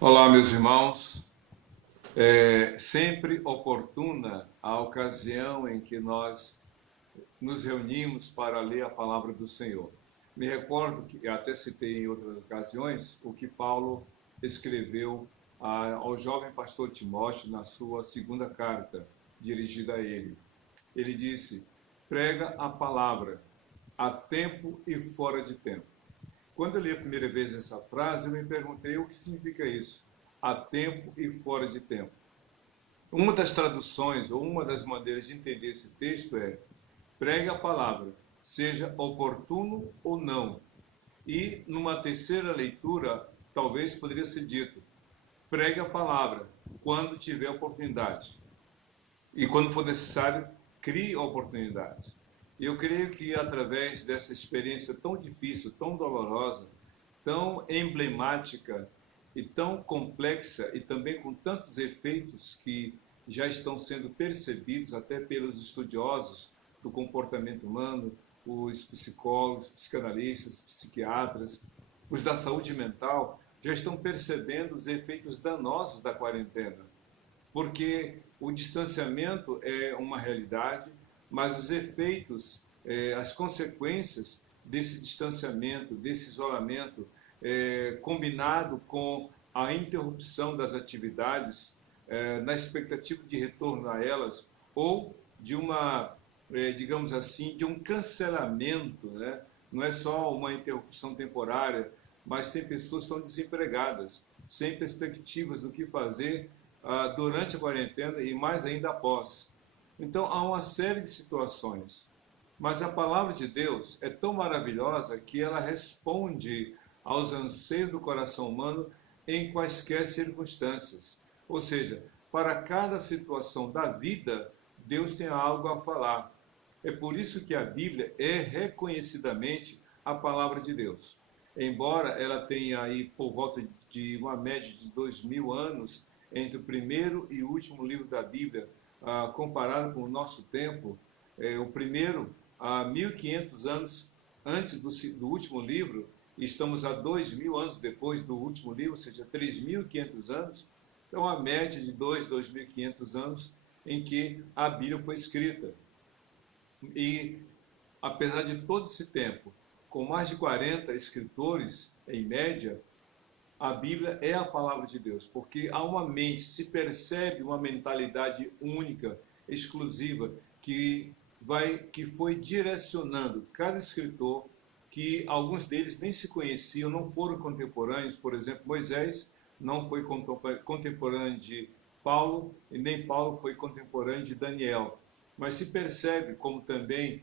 Olá, meus irmãos. É sempre oportuna a ocasião em que nós nos reunimos para ler a palavra do Senhor. Me recordo que, até citei em outras ocasiões, o que Paulo escreveu ao jovem pastor Timóteo na sua segunda carta, dirigida a ele. Ele disse: prega a palavra a tempo e fora de tempo. Quando eu li a primeira vez essa frase, eu me perguntei o que significa isso, a tempo e fora de tempo. Uma das traduções, ou uma das maneiras de entender esse texto é: pregue a palavra, seja oportuno ou não. E numa terceira leitura, talvez poderia ser dito: pregue a palavra quando tiver oportunidade. E quando for necessário, crie oportunidades. Eu creio que através dessa experiência tão difícil, tão dolorosa, tão emblemática e tão complexa e também com tantos efeitos que já estão sendo percebidos até pelos estudiosos do comportamento humano, os psicólogos, psicanalistas, psiquiatras, os da saúde mental, já estão percebendo os efeitos danosos da quarentena, porque o distanciamento é uma realidade, mas os efeitos, as consequências desse distanciamento, desse isolamento, combinado com a interrupção das atividades, na expectativa de retorno a elas, ou de uma, digamos assim, de um cancelamento, né? Não é só uma interrupção temporária, mas tem pessoas que estão desempregadas, sem perspectivas do que fazer durante a quarentena e mais ainda após. Então há uma série de situações, mas a palavra de Deus é tão maravilhosa que ela responde aos anseios do coração humano em quaisquer circunstâncias. Ou seja, para cada situação da vida, Deus tem algo a falar. É por isso que a Bíblia é reconhecidamente a palavra de Deus. Embora ela tenha aí por volta de uma média de 2000 anos entre o primeiro e o último livro da Bíblia, comparado com o nosso tempo, o primeiro há 1500 anos antes do último livro, e estamos a 2000 anos depois do último livro, ou seja, 3500 anos, então a média de 2500 anos em que a Bíblia foi escrita. E apesar de todo esse tempo, com mais de 40 escritores em média, a Bíblia é a palavra de Deus, porque há uma mente, se percebe uma mentalidade única, exclusiva, que foi direcionando cada escritor, que alguns deles nem se conheciam, não foram contemporâneos. Por exemplo, Moisés não foi contemporâneo de Paulo, e nem Paulo foi contemporâneo de Daniel. Mas se percebe como também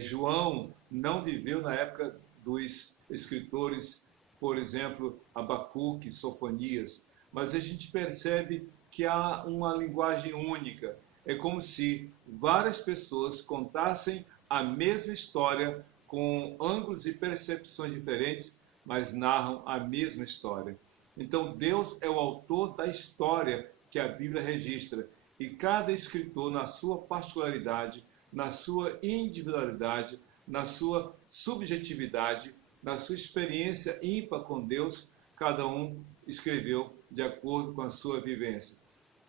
João não viveu na época dos escritores, por exemplo, Abacuque, Sofonias, mas a gente percebe que há uma linguagem única. É como se várias pessoas contassem a mesma história com ângulos e percepções diferentes, mas narram a mesma história. Então Deus é o autor da história que a Bíblia registra, e cada escritor, na sua particularidade, na sua individualidade, na sua subjetividade, na sua experiência ímpar com Deus, cada um escreveu de acordo com a sua vivência.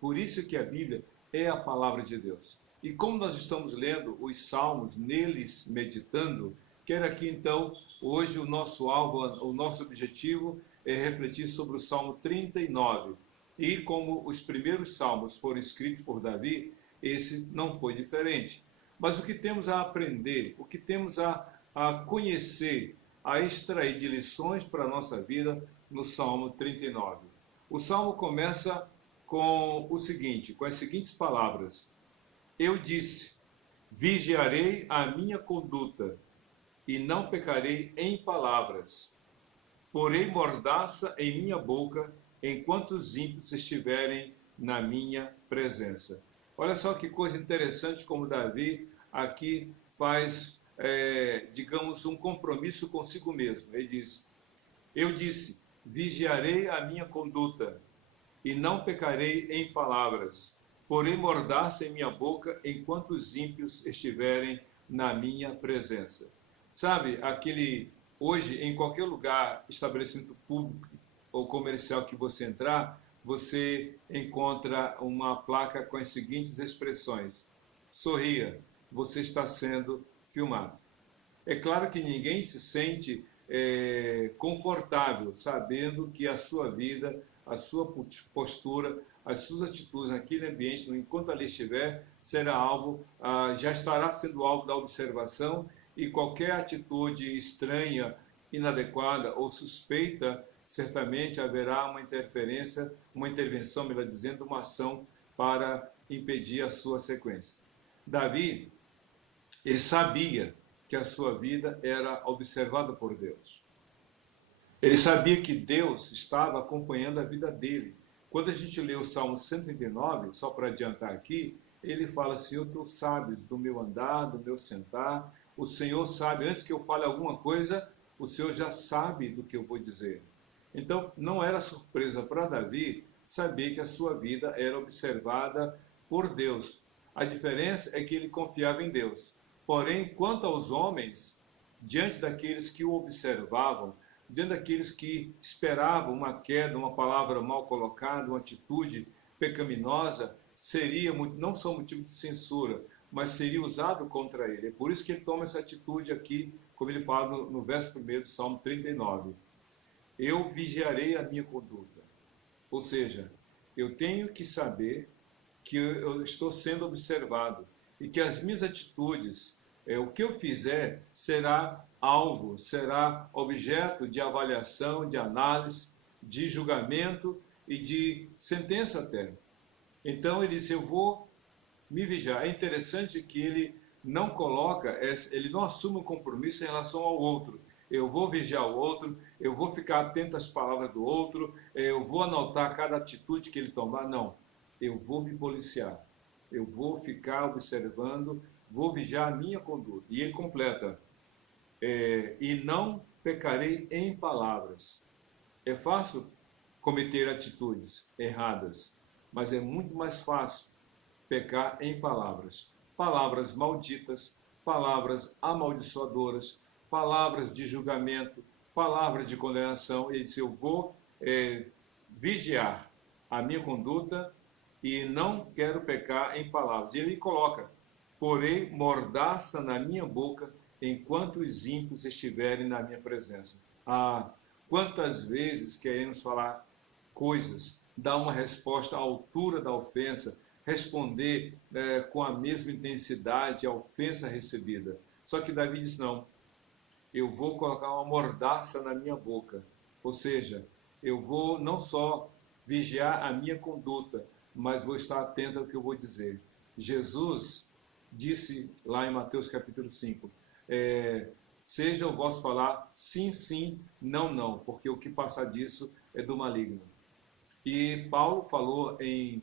Por isso que a Bíblia é a palavra de Deus. E como nós estamos lendo os salmos, neles meditando, quero aqui então, hoje o nosso alvo, o nosso objetivo é refletir sobre o Salmo 39. E como os primeiros salmos foram escritos por Davi, esse não foi diferente. Mas o que temos a aprender, o que temos a conhecer, a extrair de lições para a nossa vida no Salmo 39. O Salmo começa com o seguinte, com as seguintes palavras: eu disse, vigiarei a minha conduta e não pecarei em palavras. Porém mordaça em minha boca enquanto os ímpios estiverem na minha presença. Olha só que coisa interessante como Davi aqui faz, digamos, um compromisso consigo mesmo. Ele diz, eu disse, vigiarei a minha conduta e não pecarei em palavras, porém mordaça em minha boca enquanto os ímpios estiverem na minha presença. Sabe, hoje, em qualquer lugar, estabelecimento público, ou comercial que você entrar, você encontra uma placa com as seguintes expressões: sorria, você está sendo filmado. É claro que ninguém se sente confortável sabendo que a sua vida, a sua postura, as suas atitudes naquele ambiente, enquanto ali estiver, será alvo, já estará sendo alvo da observação, e qualquer atitude estranha, inadequada ou suspeita, certamente haverá uma interferência, uma intervenção, melhor dizendo, uma ação para impedir a sua sequência. Davi, ele sabia que a sua vida era observada por Deus. Ele sabia que Deus estava acompanhando a vida dele. Quando a gente lê o Salmo 139, só para adiantar aqui, ele fala: Senhor, tu sabes do meu andar, do meu sentar. O Senhor sabe, antes que eu fale alguma coisa, o Senhor já sabe do que eu vou dizer. Então, não era surpresa para Davi saber que a sua vida era observada por Deus. A diferença é que ele confiava em Deus. Porém, quanto aos homens, diante daqueles que o observavam, diante daqueles que esperavam uma queda, uma palavra mal colocada, uma atitude pecaminosa, seria não só motivo de censura, mas seria usado contra ele. É por isso que ele toma essa atitude aqui, como ele fala no verso 1 do Salmo 39. Eu vigiarei a minha conduta. Ou seja, eu tenho que saber que eu estou sendo observado e que as minhas atitudes, o que eu fizer, será alvo, será objeto de avaliação, de análise, de julgamento e de sentença até. Então ele diz: eu vou me vigiar. É interessante que ele não coloca, ele não assume um compromisso em relação ao outro. Eu vou vigiar o outro, eu vou ficar atento às palavras do outro, eu vou anotar cada atitude que ele tomar. Não, eu vou me policiar, eu vou ficar observando, vou vigiar a minha conduta. E ele completa: e não pecarei em palavras. É fácil cometer atitudes erradas, mas é muito mais fácil pecar em palavras. Palavras malditas, palavras amaldiçoadoras, palavras de julgamento, palavras de condenação. Ele disse: eu vou vigiar a minha conduta e não quero pecar em palavras. E ele coloca: porém mordaça na minha boca enquanto os ímpios estiverem na minha presença. Quantas vezes queremos falar coisas, dar uma resposta à altura da ofensa, responder com a mesma intensidade à ofensa recebida. Só que Davi diz: não, eu vou colocar uma mordaça na minha boca. Ou seja, eu vou não só vigiar a minha conduta, mas vou estar atento ao que eu vou dizer. Jesus disse lá em Mateus capítulo 5, seja o vosso falar sim, sim, não, não, porque o que passar disso é do maligno. E Paulo falou em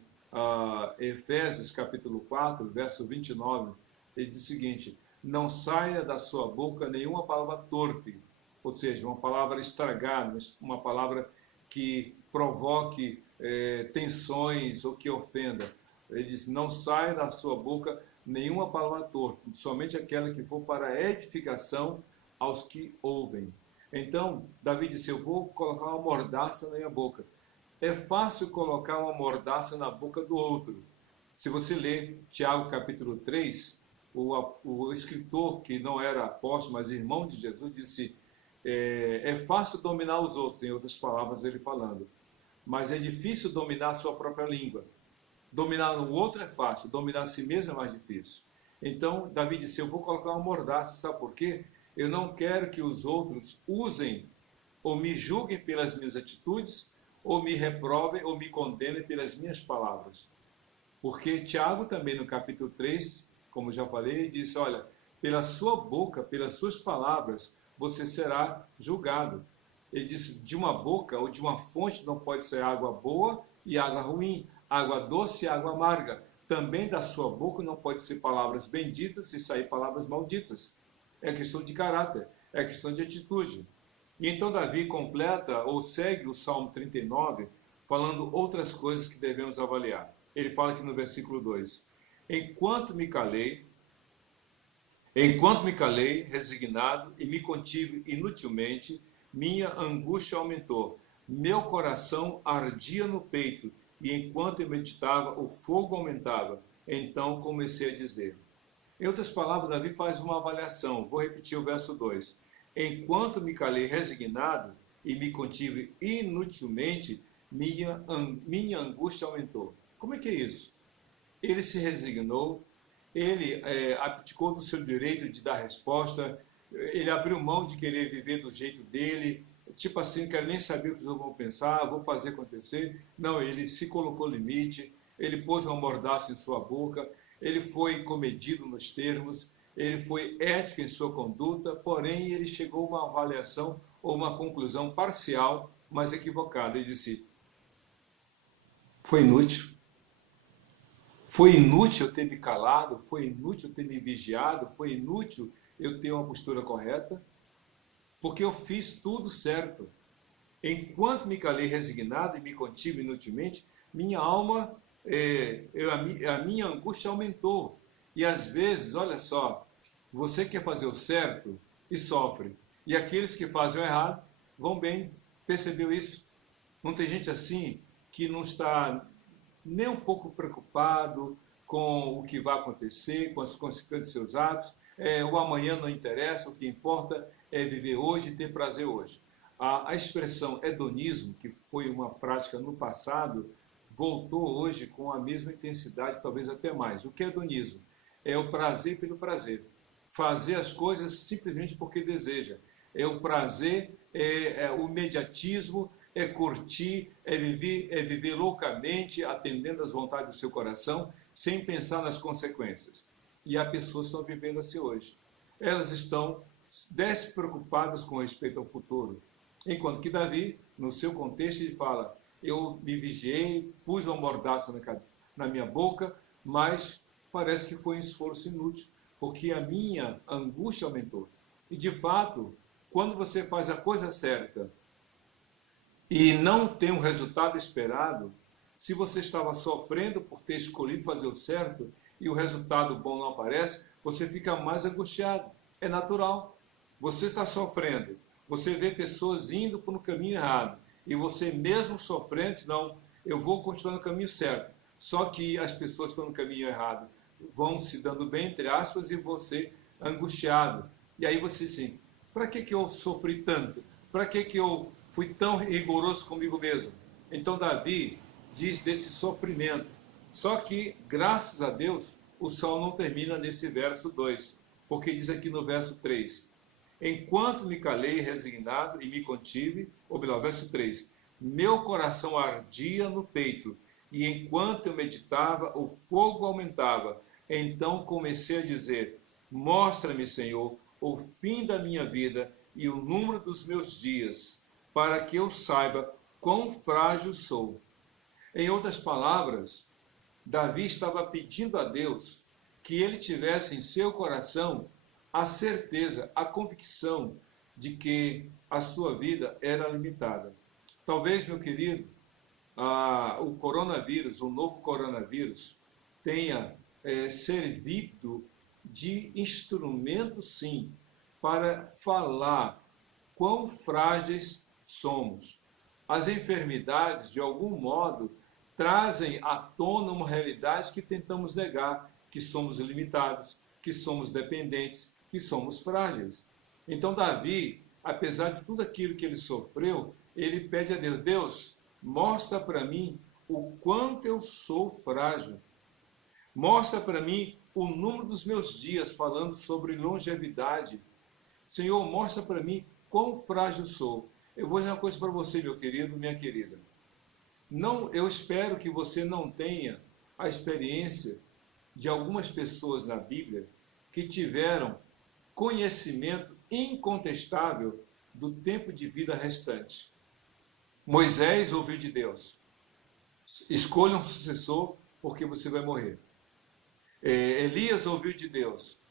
Efésios capítulo 4, verso 29, ele diz o seguinte: não saia da sua boca nenhuma palavra torpe, ou seja, uma palavra estragada, uma palavra que provoque tensões ou que ofenda. Ele diz: não saia da sua boca nenhuma palavra torpe, somente aquela que for para edificação aos que ouvem. Então, Davi disse: eu vou colocar uma mordaça na minha boca. É fácil colocar uma mordaça na boca do outro. Se você ler Tiago capítulo 3, o escritor, que não era apóstolo, mas irmão de Jesus, disse: é fácil dominar os outros, em outras palavras ele falando, mas é difícil dominar a sua própria língua. Dominar o outro é fácil, dominar a si mesmo é mais difícil. Então, Davi disse: eu vou colocar uma mordaça. Sabe por quê? Eu não quero que os outros usem ou me julguem pelas minhas atitudes, ou me reprovem ou me condenem pelas minhas palavras. Porque Tiago também no capítulo 3, como já falei, disse: olha, pela sua boca, pelas suas palavras, você será julgado. Ele disse: de uma boca ou de uma fonte não pode sair água boa e água ruim, água doce e água amarga. Também da sua boca não pode ser palavras benditas e sair palavras malditas. É questão de caráter, é questão de atitude. E então Davi completa ou segue o Salmo 39, falando outras coisas que devemos avaliar. Ele fala aqui no versículo 2: enquanto me calei, resignado, e me contive inutilmente, minha angústia aumentou. meu coração ardia no peito, e enquanto eu meditava, o fogo aumentava. Então comecei a dizer. Em outras palavras, Davi faz uma avaliação. Vou repetir o verso 2. Enquanto me calei resignado e me contive inutilmente, minha angústia aumentou. Como é que é isso? Ele se resignou, ele abdicou do seu direito de dar resposta, ele abriu mão de querer viver do jeito dele, tipo assim, não quero nem saber o que os outros vão pensar, vou fazer acontecer. Não, ele se colocou limite, ele pôs uma mordaça em sua boca, ele foi comedido nos termos, ele foi ético em sua conduta, porém ele chegou a uma avaliação ou uma conclusão parcial, mas equivocada. Ele disse, foi inútil. Foi inútil eu ter me calado, foi inútil eu ter me vigiado, foi inútil eu ter uma postura correta, porque eu fiz tudo certo. Enquanto me calei resignado e me contive inutilmente, minha alma, a minha angústia aumentou. E às vezes, olha só, você quer fazer o certo e sofre. E aqueles que fazem o errado vão bem. Percebeu isso? Não tem gente assim que não está nem um pouco preocupado com o que vai acontecer, com as consequências de seus atos. O amanhã não interessa, o que importa é viver hoje e ter prazer hoje. A expressão hedonismo, que foi uma prática no passado, voltou hoje com a mesma intensidade, talvez até mais. O que é hedonismo? É o prazer pelo prazer. Fazer as coisas simplesmente porque deseja. É o prazer, é o imediatismo, é curtir, é viver loucamente, atendendo às vontades do seu coração, sem pensar nas consequências. E há pessoas que estão vivendo assim hoje. Elas estão despreocupadas com respeito ao futuro. Enquanto que Davi, no seu contexto, ele fala, eu me vigiei, pus uma mordaça na minha boca, mas parece que foi um esforço inútil, porque a minha angústia aumentou. E de fato, quando você faz a coisa certa e não tem o resultado esperado, se você estava sofrendo por ter escolhido fazer o certo e o resultado bom não aparece, você fica mais angustiado. É natural. Você está sofrendo, você vê pessoas indo para o caminho errado, e você mesmo sofrendo diz, não, eu vou continuar no caminho certo. Só que as pessoas que estão no caminho errado vão se dando bem, entre aspas, e você angustiado. E aí você assim, para que eu sofri tanto? Para que eu fui tão rigoroso comigo mesmo? Então Davi diz desse sofrimento. Só que, graças a Deus, o salmo não termina nesse verso 2, porque diz aqui no verso 3, enquanto me calei resignado e me contive, ou melhor, verso 3, meu coração ardia no peito, e enquanto eu meditava, o fogo aumentava. Então comecei a dizer, mostra-me, Senhor, o fim da minha vida e o número dos meus dias, para que eu saiba quão frágil sou. Em outras palavras, Davi estava pedindo a Deus que ele tivesse em seu coração a certeza, a convicção de que a sua vida era limitada. Talvez, meu querido, o coronavírus, o novo coronavírus, tenha servido de instrumento, sim, para falar quão frágeis somos. As enfermidades, de algum modo, trazem à tona uma realidade que tentamos negar, que somos limitados, que somos dependentes, que somos frágeis. Então Davi, apesar de tudo aquilo que ele sofreu, ele pede a Deus, Deus, mostra para mim o quanto eu sou frágil. Mostra para mim o número dos meus dias, falando sobre longevidade. Senhor, mostra para mim quão frágil sou. Eu vou dizer uma coisa para você, meu querido, minha querida. Não, eu espero que você não tenha a experiência de algumas pessoas na Bíblia que tiveram conhecimento incontestável do tempo de vida restante. Moisés ouviu de Deus, escolha um sucessor porque você vai morrer. Elias ouviu de Deus,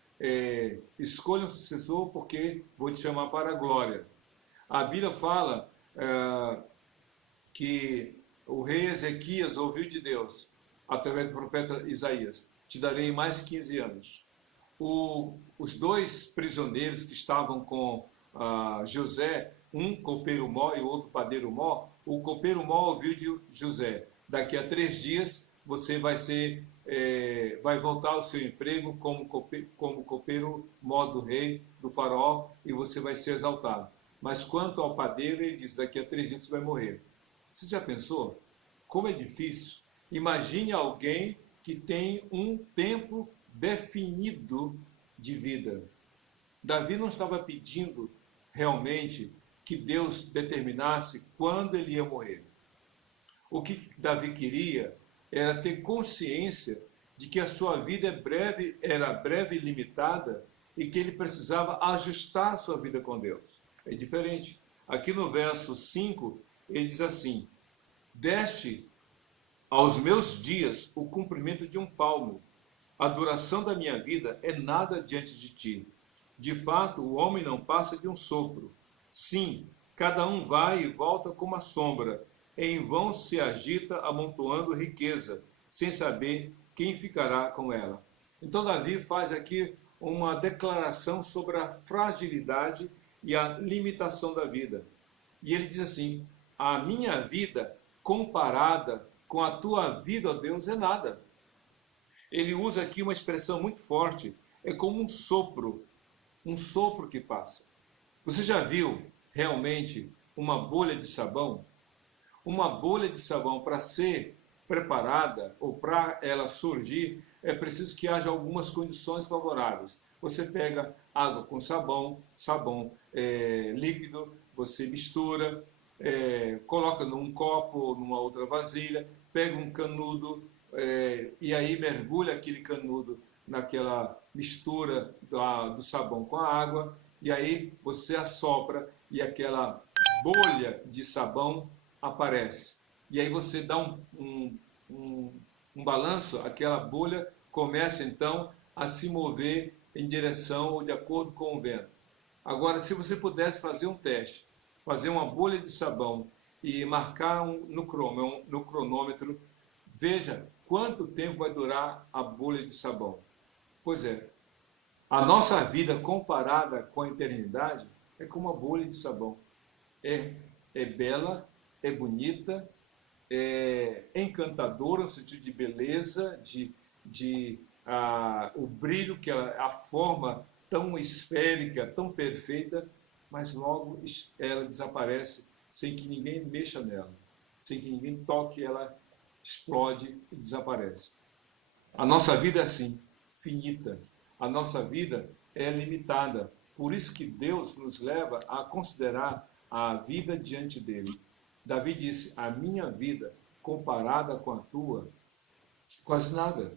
escolha um sucessor porque vou te chamar para a glória. A Bíblia fala que o rei Ezequias ouviu de Deus, através do profeta Isaías, te darei mais 15 anos. Os dois prisioneiros que estavam com José, um copeiro mó e o outro padeiro mó, o copeiro mau ouviu de José: daqui a 3 dias você vai voltar ao seu emprego como copeiro mau do rei, do faraó, e você vai ser exaltado. Mas quanto ao padeiro, ele diz: daqui a 3 dias você vai morrer. Você já pensou como é difícil? Imagine alguém que tem um tempo definido de vida. Davi não estava pedindo realmente que Deus determinasse quando ele ia morrer. O que Davi queria era ter consciência de que a sua vida era breve e limitada e que ele precisava ajustar a sua vida com Deus. É diferente. Aqui no verso 5, ele diz assim: deste aos meus dias o cumprimento de um palmo. A duração da minha vida é nada diante de ti. De fato, o homem não passa de um sopro. Sim, cada um vai e volta como a sombra. Em vão se agita amontoando riqueza, sem saber quem ficará com ela. Então Davi faz aqui uma declaração sobre a fragilidade e a limitação da vida. E ele diz assim: a minha vida comparada com a tua vida, ó Deus, é nada. Ele usa aqui uma expressão muito forte, é como um sopro que passa. Você já viu realmente uma bolha de sabão? Uma bolha de sabão, para ser preparada ou para ela surgir, é preciso que haja algumas condições favoráveis. Você pega água com sabão líquido, você mistura, coloca num copo ou numa outra vasilha, pega um canudo e aí mergulha aquele canudo naquela mistura do sabão com a água, e aí você assopra e aquela bolha de sabão aparece. E aí você dá um balanço, aquela bolha começa então a se mover em direção ou de acordo com o vento. Agora, se você pudesse fazer um teste, fazer uma bolha de sabão e marcar no cronômetro, veja quanto tempo vai durar a bolha de sabão. Pois é, a nossa vida comparada com a eternidade é como uma bolha de sabão. É bela, é bonita, é encantadora no sentido de beleza, o brilho, a forma tão esférica, tão perfeita, mas logo ela desaparece sem que ninguém mexa nela, sem que ninguém toque, ela explode e desaparece. A nossa vida é assim, finita. A nossa vida é limitada. Por isso que Deus nos leva a considerar a vida diante dele. Davi disse: a minha vida comparada com a tua, quase nada.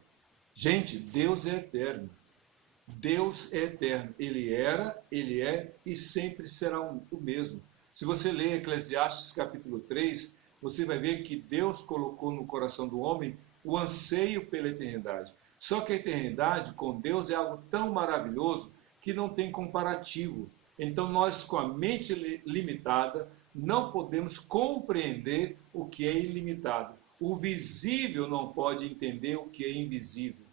Gente, Deus é eterno. Deus é eterno. Ele era, ele é e sempre será o mesmo. Se você ler Eclesiastes capítulo 3, você vai ver que Deus colocou no coração do homem o anseio pela eternidade. Só que a eternidade com Deus é algo tão maravilhoso que não tem comparativo. Então nós, com a mente limitada, não podemos compreender o que é ilimitado. O visível não pode entender o que é invisível.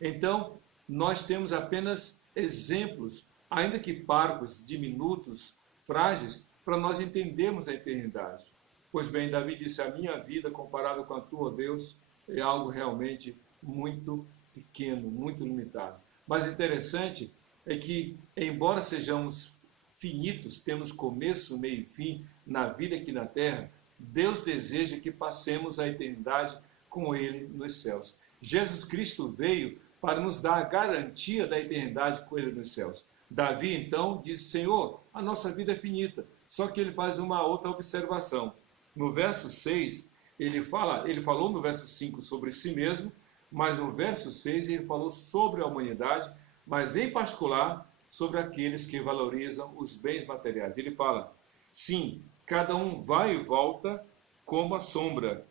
Então, nós temos apenas exemplos, ainda que parcos, diminutos, frágeis, para nós entendermos a eternidade. Pois bem, Davi disse: a minha vida comparada com a tua, Deus, é algo realmente muito pequeno, muito limitado. Mas interessante é que, embora sejamos finitos, temos começo, meio e fim na vida aqui na terra, Deus deseja que passemos a eternidade com Ele nos céus. Jesus Cristo veio para nos dar a garantia da eternidade com Ele nos céus. Davi, então, diz: Senhor, a nossa vida é finita. Só que ele faz uma outra observação. No verso 6, ele falou no verso 5 sobre si mesmo, mas no verso 6 ele falou sobre a humanidade, mas em particular sobre aqueles que valorizam os bens materiais. Ele fala: sim, cada um vai e volta como a sombra,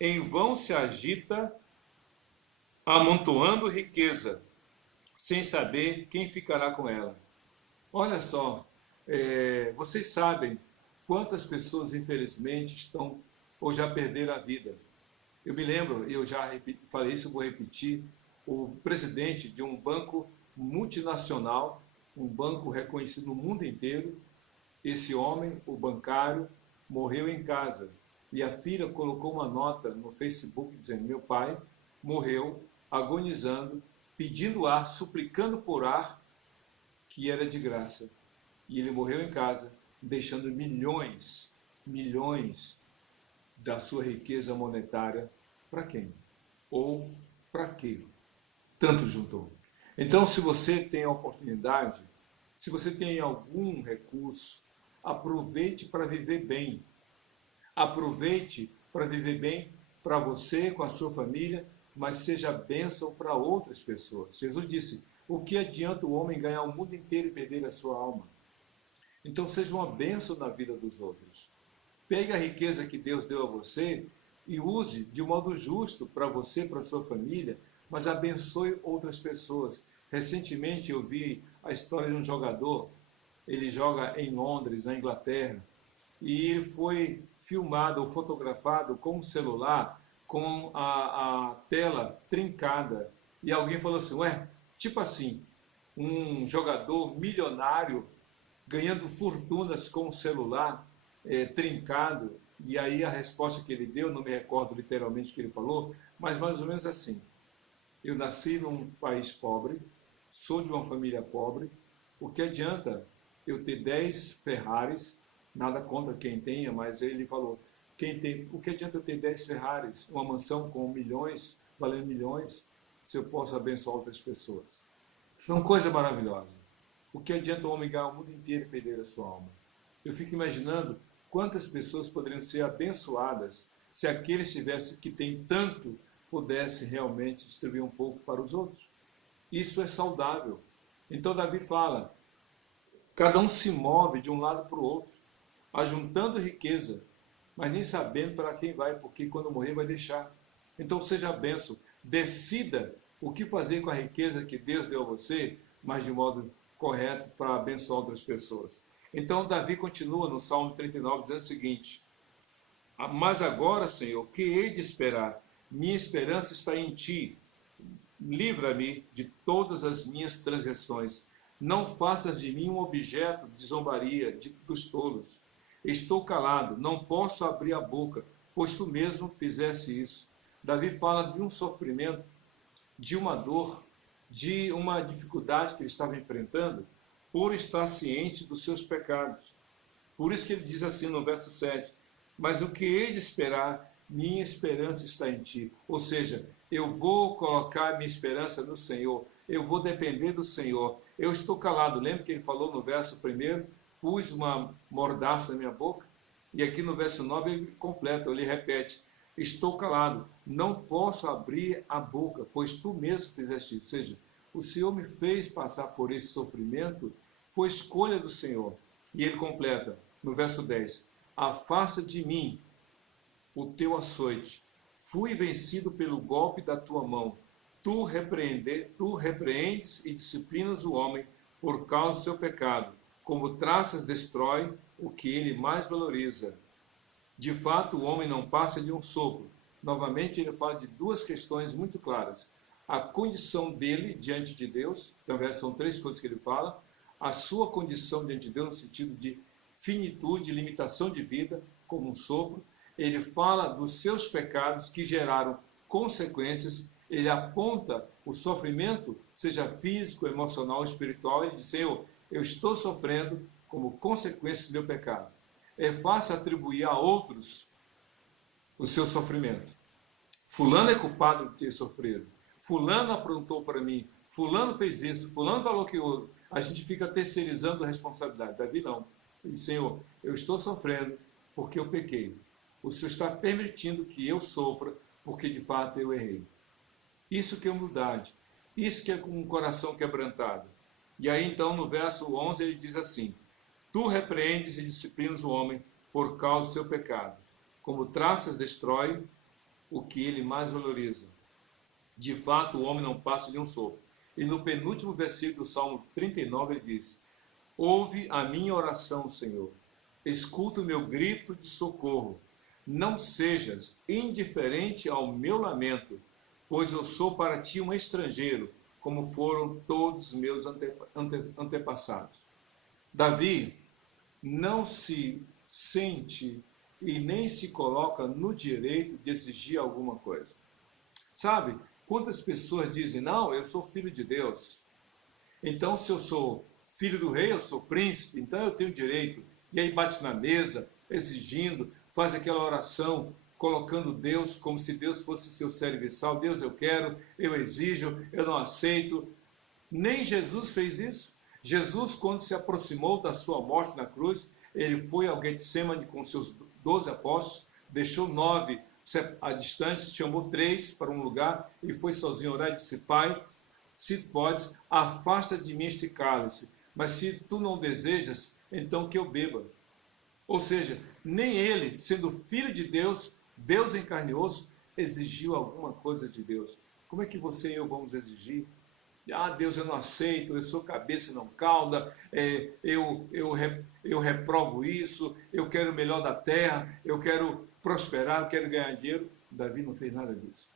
em vão se agita, amontoando riqueza, sem saber quem ficará com ela. Olha só, vocês sabem quantas pessoas, infelizmente, estão ou já perderam a vida. Eu me lembro, eu já falei isso, vou repetir, o presidente de um banco multinacional, um banco reconhecido no mundo inteiro, esse homem, o bancário, morreu em casa. e a filha colocou uma nota no Facebook dizendo: meu pai morreu agonizando, pedindo ar, suplicando por ar, que era de graça. E ele morreu em casa, deixando milhões da sua riqueza monetária para quem? Ou para quê? Tanto juntou. Então, se você tem a oportunidade, se você tem algum recurso, aproveite para viver bem. Aproveite para viver bem para você, com a sua família, mas seja bênção para outras pessoas. Jesus disse: o que adianta o homem ganhar o mundo inteiro e perder a sua alma? Então, seja uma bênção na vida dos outros. Pegue a riqueza que Deus deu a você e use de um modo justo para você, para a sua família, mas abençoe outras pessoas. Recentemente eu vi a história de um jogador, ele joga em Londres, na Inglaterra, e ele foi filmado ou fotografado com um celular com a tela trincada. E alguém falou assim: ué, tipo assim, um jogador milionário ganhando fortunas com o celular trincado. E aí a resposta que ele deu, não me recordo literalmente o que ele falou, mas mais ou menos assim: eu nasci num país pobre, sou de uma família pobre, o que adianta eu ter 10 Ferraris, nada contra quem tenha, mas ele falou: o que adianta eu ter 10 Ferraris, uma mansão com milhões, valendo milhões, se eu posso abençoar outras pessoas? É uma coisa maravilhosa. O que adianta o homem ganhar o mundo inteiro e perder a sua alma? Eu fico imaginando quantas pessoas poderiam ser abençoadas se aqueles que têm tanto pudesse realmente distribuir um pouco para os outros. Isso é saudável. Então Davi fala: cada um se move de um lado para o outro, ajuntando riqueza, mas nem sabendo para quem vai, porque quando morrer vai deixar. Então seja bênção, decida o que fazer com a riqueza que Deus deu a você, mas de modo correto para abençoar outras pessoas. Então Davi continua no Salmo 39 dizendo o seguinte: mas agora, Senhor, que hei de esperar? Minha esperança está em ti. Livra-me de todas as minhas transgressões. Não faças de mim um objeto de zombaria dos tolos. Estou calado, não posso abrir a boca, pois tu mesmo fizeste isso. Davi fala de um sofrimento, de uma dor, de uma dificuldade que ele estava enfrentando, por estar ciente dos seus pecados. Por isso que ele diz assim no verso 7, mas o que hei de esperar, minha esperança está em ti. Ou seja, eu vou colocar minha esperança no Senhor, eu vou depender do Senhor. Eu estou calado. Lembra que ele falou no verso 1, pus uma mordaça na minha boca? E aqui no verso 9 ele completa, ele repete: estou calado, não posso abrir a boca, pois tu mesmo fizeste isso. Ou seja, o Senhor me fez passar por esse sofrimento, foi escolha do Senhor. E ele completa no verso 10, afasta de mim o teu açoite, fui vencido pelo golpe da tua mão, tu repreendes e disciplinas o homem por causa do seu pecado, como traças destrói o que ele mais valoriza. De fato, o homem não passa de um sopro. Novamente, ele fala de duas questões muito claras: a condição dele diante de Deus, então são 3 coisas que ele fala: a sua condição diante de Deus no sentido de finitude, limitação de vida, como um sopro. Ele fala dos seus pecados que geraram consequências, ele aponta o sofrimento, seja físico, emocional, espiritual, ele diz: Senhor, eu estou sofrendo como consequência do meu pecado. É fácil atribuir a outros o seu sofrimento. Fulano é culpado de ter sofrido. Fulano aprontou para mim. Fulano fez isso. Fulano falou que outro. A gente fica terceirizando a responsabilidade. Davi não. Ele diz: Senhor, eu estou sofrendo porque eu pequei. O Senhor está permitindo que eu sofra porque de fato eu errei. Isso que é humildade. Isso que é com um coração quebrantado. E aí então no verso 11 ele diz assim: tu repreendes e disciplinas o homem por causa do seu pecado. Como traças destrói o que ele mais valoriza. De fato, o homem não passa de um sopro. E no penúltimo versículo do Salmo 39 ele diz: ouve a minha oração, Senhor. Escuta o meu grito de socorro. Não sejas indiferente ao meu lamento, pois eu sou para ti um estrangeiro, como foram todos os meus antepassados. Davi não se sente e nem se coloca no direito de exigir alguma coisa. Sabe, quantas pessoas dizem, não, eu sou filho de Deus, então se eu sou filho do rei, eu sou príncipe, então eu tenho direito. E aí bate na mesa, exigindo, faz aquela oração, colocando Deus como se Deus fosse seu serviçal. Deus, eu quero, eu exijo, eu não aceito. Nem Jesus fez isso. Jesus, quando se aproximou da sua morte na cruz, ele foi ao Getsemane com seus 12 apóstolos, deixou 9 a distância, chamou 3 para um lugar e foi sozinho orar e disse, Pai, se podes, afasta de mim este cálice, mas se tu não desejas, então que eu beba. Ou seja, nem ele, sendo filho de Deus, Deus em carne e osso, exigiu alguma coisa de Deus. Como é que você e eu vamos exigir? Ah, Deus, eu não aceito, eu sou cabeça e não cauda, eu reprovo isso, eu quero o melhor da terra, eu quero prosperar, eu quero ganhar dinheiro. Davi não fez nada disso.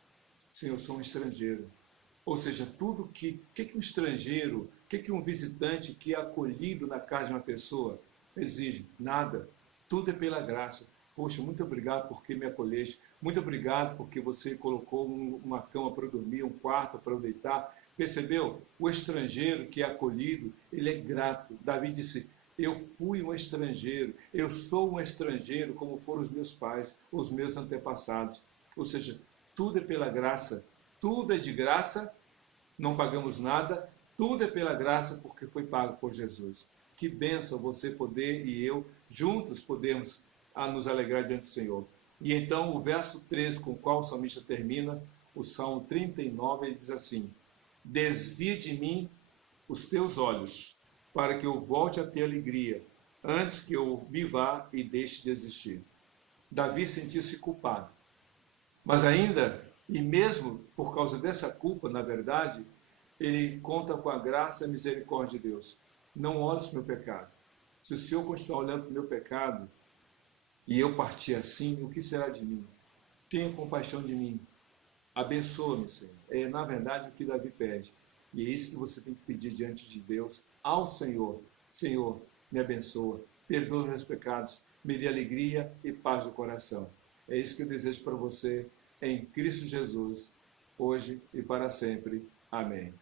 Senhor, eu sou um estrangeiro. Ou seja, tudo que um estrangeiro, o que um visitante que é acolhido na casa de uma pessoa exige? Nada. Tudo é pela graça. Poxa, muito obrigado porque me acolheste. Muito obrigado porque você colocou uma cama para eu dormir, um quarto para eu deitar. Percebeu? O estrangeiro que é acolhido, ele é grato. Davi disse, eu fui um estrangeiro, eu sou um estrangeiro como foram os meus pais, os meus antepassados. Ou seja, tudo é pela graça. Tudo é de graça, não pagamos nada, tudo é pela graça porque foi pago por Jesus. Que bênção você poder e eu juntos podemos nos alegrar diante do Senhor. E então o verso 13 com o qual o salmista termina, o Salmo 39, ele diz assim, desvia de mim os teus olhos, para que eu volte a ter alegria, antes que eu me vá e deixe de existir. Davi sentiu-se culpado, mas ainda... E mesmo por causa dessa culpa, na verdade, ele conta com a graça e a misericórdia de Deus. Não olhes para o meu pecado. Se o Senhor continuar olhando para o meu pecado e eu partir assim, o que será de mim? Tenha compaixão de mim. Abençoa-me, Senhor. É, na verdade, o que Davi pede. E é isso que você tem que pedir diante de Deus, ao Senhor. Senhor, me abençoa, perdoa os meus pecados, me dê alegria e paz do coração. É isso que eu desejo para você, em Cristo Jesus, hoje e para sempre. Amém.